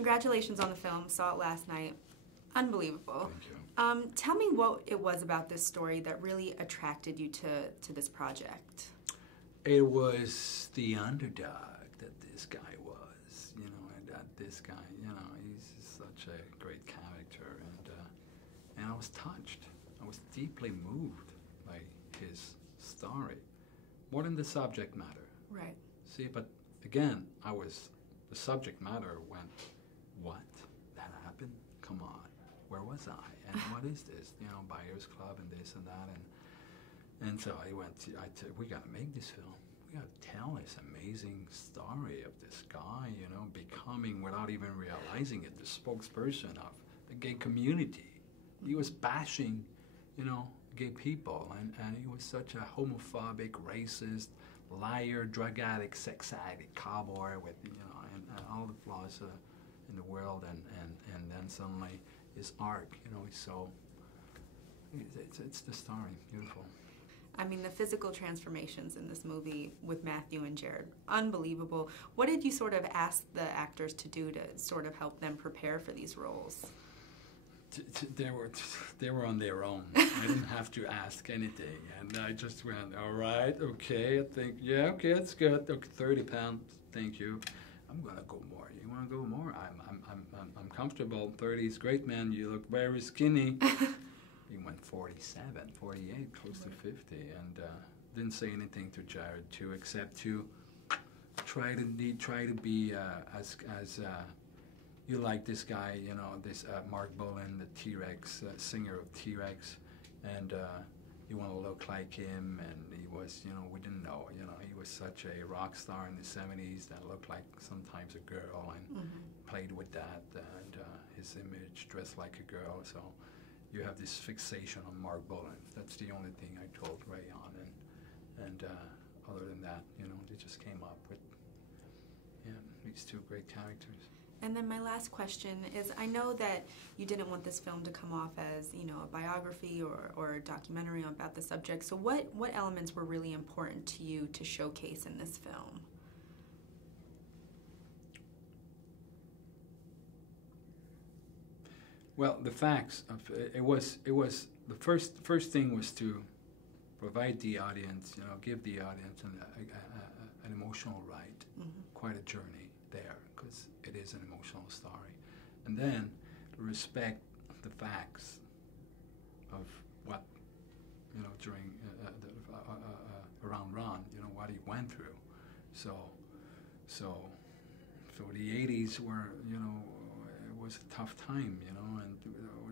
congratulations on the film. Saw it last night. Unbelievable. Thank you. Tell me what it was about this story that really attracted you to this project. It was the underdog that this guy was, and that this guy, he's such a great character, and I was touched. I was deeply moved by his story, more than the subject matter. Right. See, but again, the subject matter went, what? That happened? Come on. Where was I? And what is this? Buyers Club and this and that. And so I we got to make this film. We got to tell this amazing story of this guy, becoming, without even realizing it, the spokesperson of the gay community. He was bashing, gay people, and he was such a homophobic, racist, liar, drug addict, sex addict, cowboy with, and all the flaws in the world, and then suddenly his arc, he's so, it's the story, beautiful. I mean, the physical transformations in this movie with Matthew and Jared, unbelievable. What did you sort of ask the actors to do to sort of help them prepare for these roles? They were on their own. I didn't have to ask anything, and I just went, all right, okay, I think, yeah, okay, that's good. Okay, 30 pounds, thank you. I'm gonna go more. You wanna go more? I'm comfortable. 30 is great, man. You look very skinny. He went 47, 48, close to 50, and didn't say anything to Jared too, except to try to be as you like this guy, this Marc Valle, the T-Rex singer of T-Rex, and you want to look like him. And he was, we didn't know, he was such a rock star in the 70s that looked like sometimes a girl, and played with that, and his image, dressed like a girl. So you have this fixation on Marc Valle. That's the only thing I told Ray on, and other than that, they just came up with these two great characters. And then my last question is, I know that you didn't want this film to come off as, a biography or a documentary about the subject. So what elements were really important to you to showcase in this film? Well, the facts of it was the first thing was to provide the audience, give the audience an emotional ride, quite a journey there, because it is an emotional story, and then to respect the facts of what during around Ron, what he went through. So the 80s were it was a tough time, and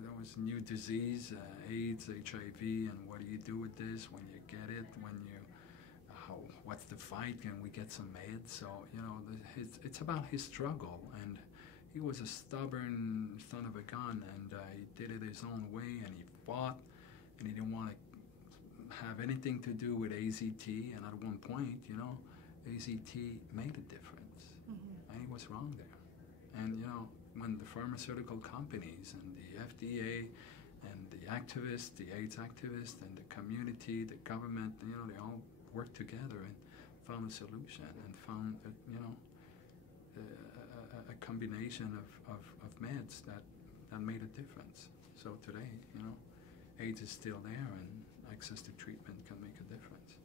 there was new disease, AIDS, HIV, and what do you do with this when you get it? What's the fight? Can we get some meds? So it's about his struggle, and he was a stubborn son of a gun, and he did it his own way, and he fought, and he didn't want to have anything to do with AZT. And at one point, AZT made a difference, and he was wrong there. And when the pharmaceutical companies and the FDA and the activists, the AIDS activists, and the community, the government, they all worked together and found a solution, and found a combination of meds that made a difference. So today, AIDS is still there, and access to treatment can make a difference.